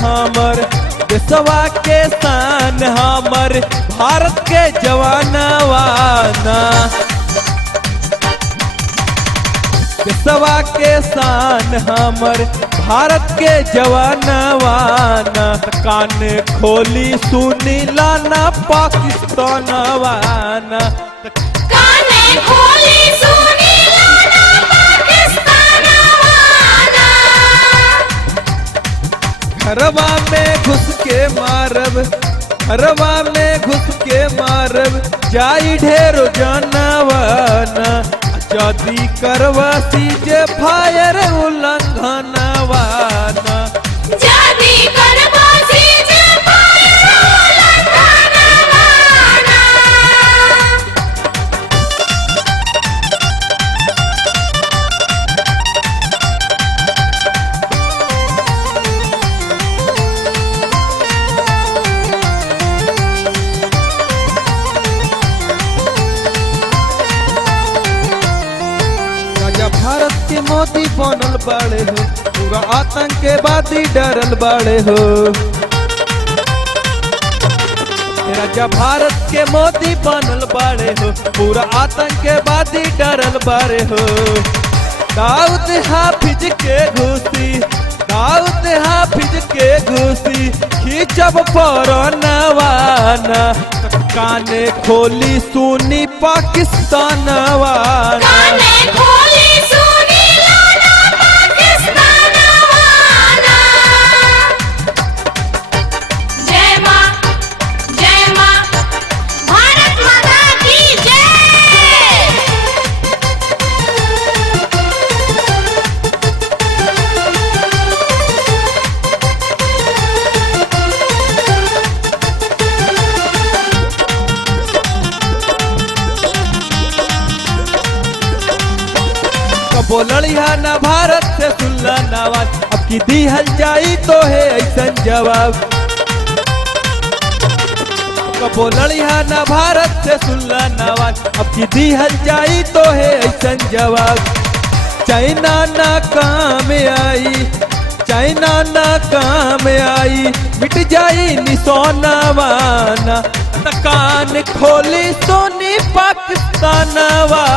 हमर देशवा के शान हमर भारत के जवानवाना देशवा के शान हमर भारत के जवानवाना कान खोली सुनी लाना पाकिस्तानवाना काने खोली सुनी लाना पाकिस्तानवाना घरवा में घुस के मारब घरवा में घुस के मारब जाई ढेरो जानवाना जदी करवा सीजे फायर उल्लंघनवाना जदी करवा सीजे फायर उल्लंघनवाना भारत के मोदी बनल बाड़े हो पूरा आतंकवादी डरल बाड़े हो राजा भारत के मोदी बनल बाड़े हो पूरा आतंकवादी डरल बाड़े हो दाऊद हाफिज के घुसी दाऊद हाफिज के घुसी खींचब परनवाना काने खोली सुनी पाकिस्तानवाना काने खोली सुनी लाना पाकिस्तानवाना जय मां भारत माता की जय बोलड़िया ना भारत से सुनला नवाज अब की दिहल जाई तो है ऐसन जवाब बोलड़िया ना भारत से सुनला नवाज अब की दिहल जाई तो है ऐसन जवाब चाइना ना काम आई चाइना ना काम आई मिट जाई निशानवाना कान खोली सोनी पाकिस्तानवाना